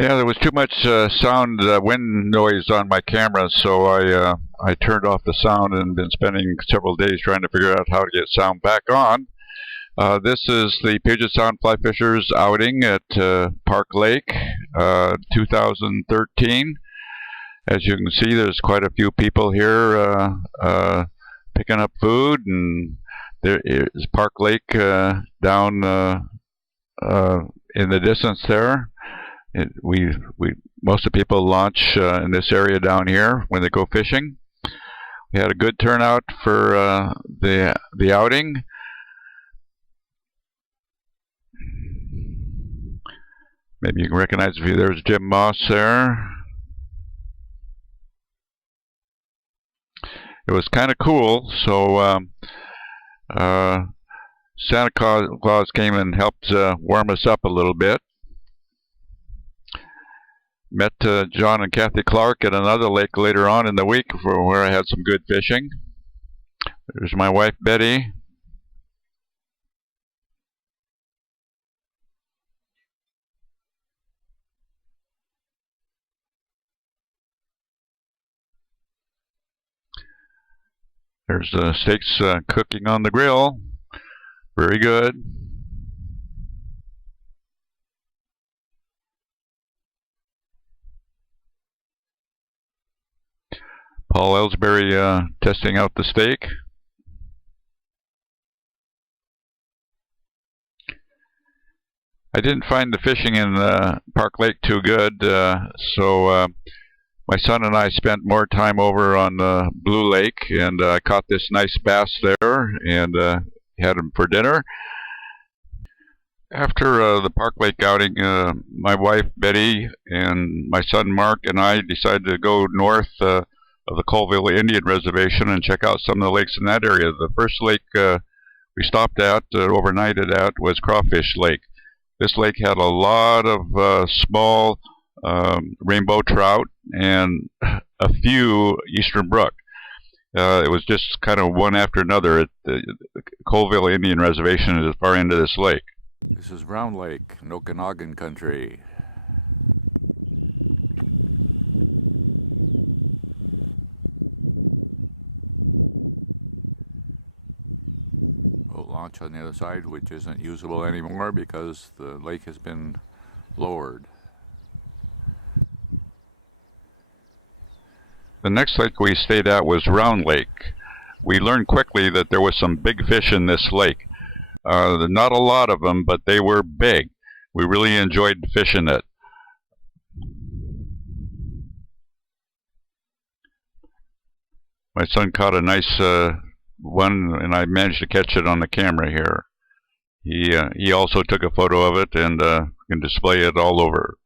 Yeah, there was too much sound, wind noise on my camera, so I turned off the sound and been spending several days trying to figure out how to get sound back on. This is the Puget Sound Fly Fishers outing at Park Lake, 2013. As you can see, there's quite a few people here picking up food, and there is Park Lake down in the distance there. Most of the people launch in this area down here when they go fishing. We had a good turnout for the outing. Maybe you can recognize a few. There's Jim Moss there. It was kind of cool, so Santa Claus came and helped warm us up a little bit. Met John and Kathy Clark at another lake later on in the week where I had some good fishing. There's my wife Betty. There's steaks cooking on the grill. Very good. Paul Ellsbury testing out the steak. I didn't find the fishing in Park Lake too good, so my son and I spent more time over on Blue Lake, and I caught this nice bass there and had him for dinner. After the Park Lake outing, my wife Betty and my son Mark and I decided to go north of the Colville Indian reservation and check out some of the lakes in that area. The first lake we stopped at, overnighted at, was Crawfish Lake. This lake had a lot of small rainbow trout and a few eastern brook. It was just kind of one after another. The Colville Indian reservation is far into this lake. This is Round Lake, Okanagan country. We'll launch on the other side, which isn't usable anymore because the lake has been lowered. The next lake we stayed at was Round Lake. We learned quickly that there was some big fish in this lake. Not a lot of them, but they were big. We really enjoyed fishing it. My son caught a nice one, and I managed to catch it on the camera here. He also took a photo of it and can display it all over.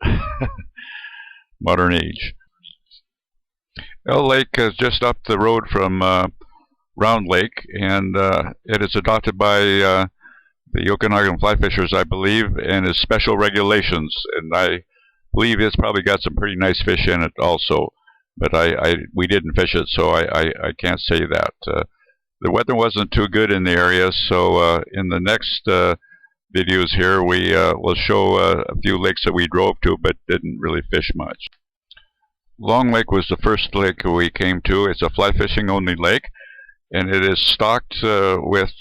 Modern age. L Lake is just up the road from Round Lake, and it is adopted by the Okanagan Fly Fishers, I believe, and is special regulations. And I believe it's probably got some pretty nice fish in it also. But we didn't fish it, so I can't say that. The weather wasn't too good in the area, so in the next videos here we will show a few lakes that we drove to but didn't really fish much. Long Lake was the first lake we came to. It's a fly fishing only lake, and it is stocked with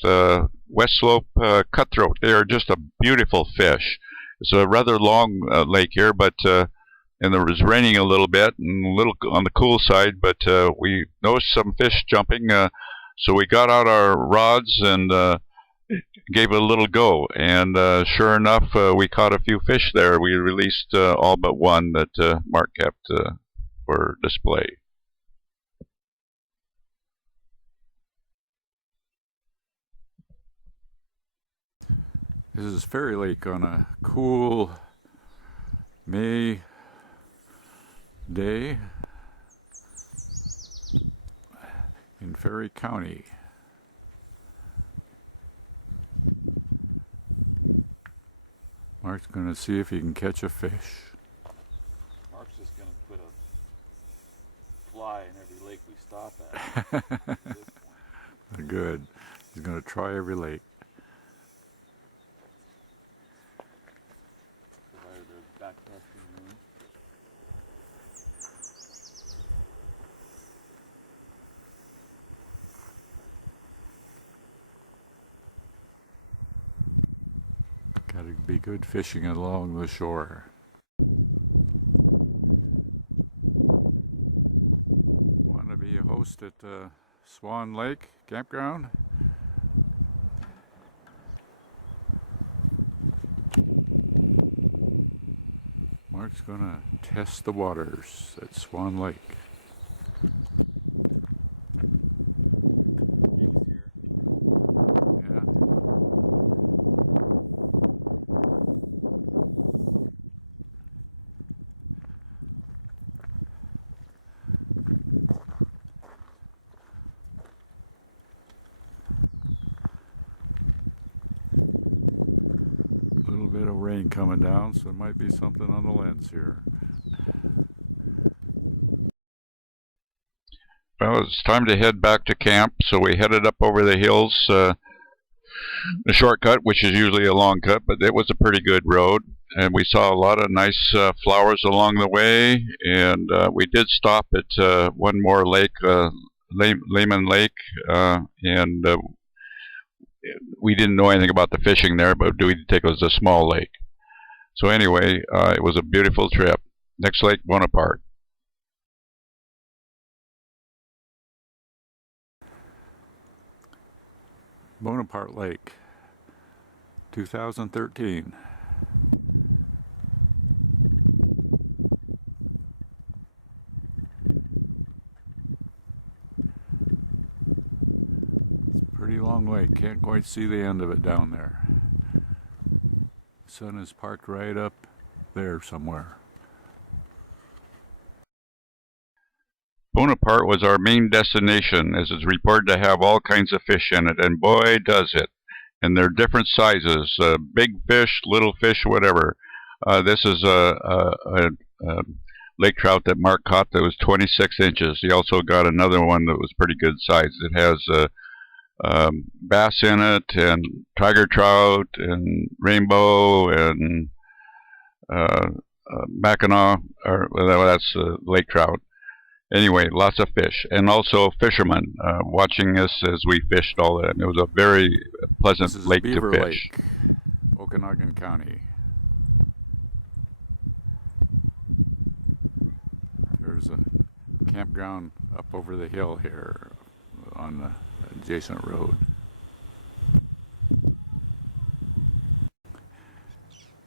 West Slope cutthroat. They are just a beautiful fish. It's a rather long lake here, but and it was raining a little bit and a little on the cool side, but we noticed some fish jumping, so we got out our rods and gave it a little go, and sure enough we caught a few fish there. We released all but one that Mark kept for display. This is Fairy Lake on a cool May day in Ferry County. Mark's going to see if he can catch a fish. Mark's just going to put a fly in every lake we stop at. Good. He's going to try every lake. Good fishing along the shore. Want to be a host at Swan Lake Campground? Mark's gonna test the waters at Swan Lake. Coming down, so it might be something on the lens here. Well, it's time to head back to camp, so we headed up over the hills, the shortcut, which is usually a long cut, but it was a pretty good road, and we saw a lot of nice flowers along the way, and we did stop at one more lake, Lehman Lake, and we didn't know anything about the fishing there, but we did think it was a small lake. So anyway, it was a beautiful trip. Next lake, Bonaparte. Bonaparte Lake, 2013. It's a pretty long lake. Can't quite see the end of it down there. Sun is parked right up there somewhere. Bonaparte was our main destination, as it's reported to have all kinds of fish in it, and boy does it. And they're different sizes, big fish, little fish, whatever. This is a lake trout that Mark caught that was 26 inches. He also got another one that was pretty good size. It has bass in it, and tiger trout, and rainbow, and Mackinaw, or well, that's lake trout. Anyway, lots of fish, and also fishermen watching us as we fished all that. And it was a very pleasant lake to fish. Lake, Okanagan County. There's a campground up over the hill here on the adjacent road.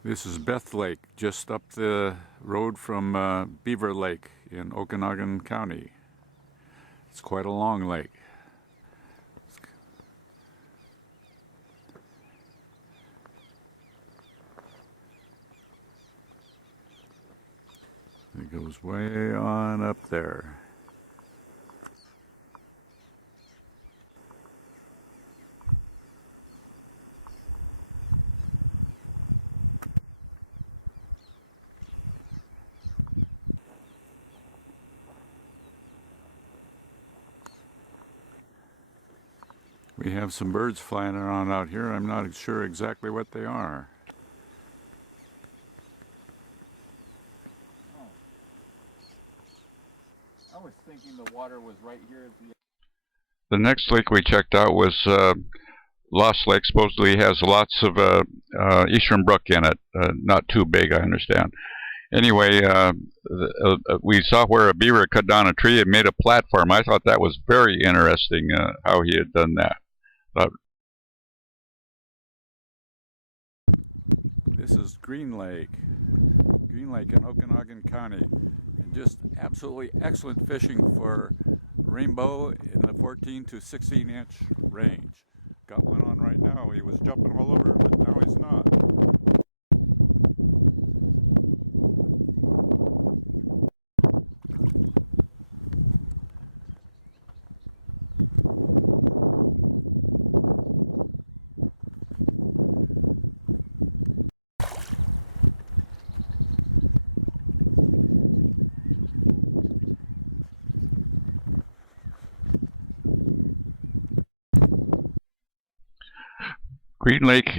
This is Beth Lake, just up the road from Beaver Lake in Okanagan County. It's quite a long lake. It goes way on up there. We have some birds flying around out here. I'm not sure exactly what they are. I was thinking the water was right here. The next lake we checked out was Lost Lake. Supposedly has lots of eastern brook in it. Not too big, I understand. Anyway, we saw where a beaver cut down a tree and made a platform. I thought that was very interesting, how he had done that. This is Green Lake in Okanagan County. Just absolutely excellent fishing for rainbow in the 14 to 16 inch range. Got one on right now. He was jumping all over, but now he's not. Green Lake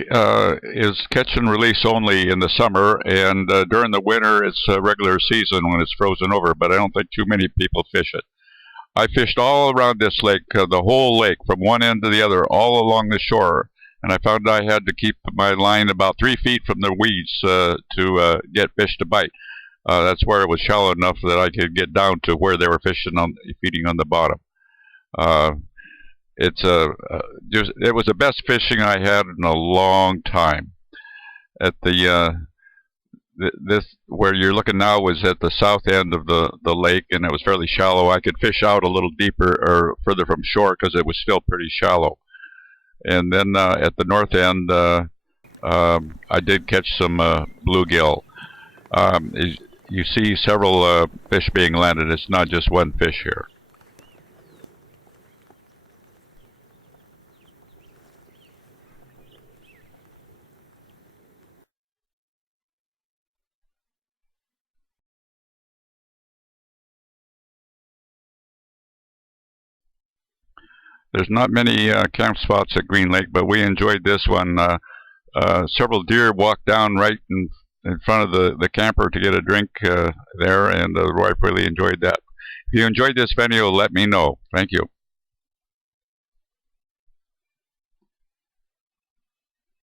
is catch and release only in the summer, and during the winter it's a regular season when it's frozen over, but I don't think too many people fish it. I fished all around this lake, the whole lake, from one end to the other, all along the shore, and I found I had to keep my line about 3 feet from the weeds to get fish to bite. That's where it was shallow enough that I could get down to where they were feeding on the bottom. It was the best fishing I had in a long time. At this where you're looking now was at the south end of the lake, and it was fairly shallow. I could fish out a little deeper or further from shore because it was still pretty shallow. And then at the north end, I did catch some bluegill. You see several fish being landed. It's not just one fish here. There's not many camp spots at Green Lake, but we enjoyed this one. Several deer walked down right in front of the camper to get a drink there, and the wife really enjoyed that. If you enjoyed this video, let me know. Thank you.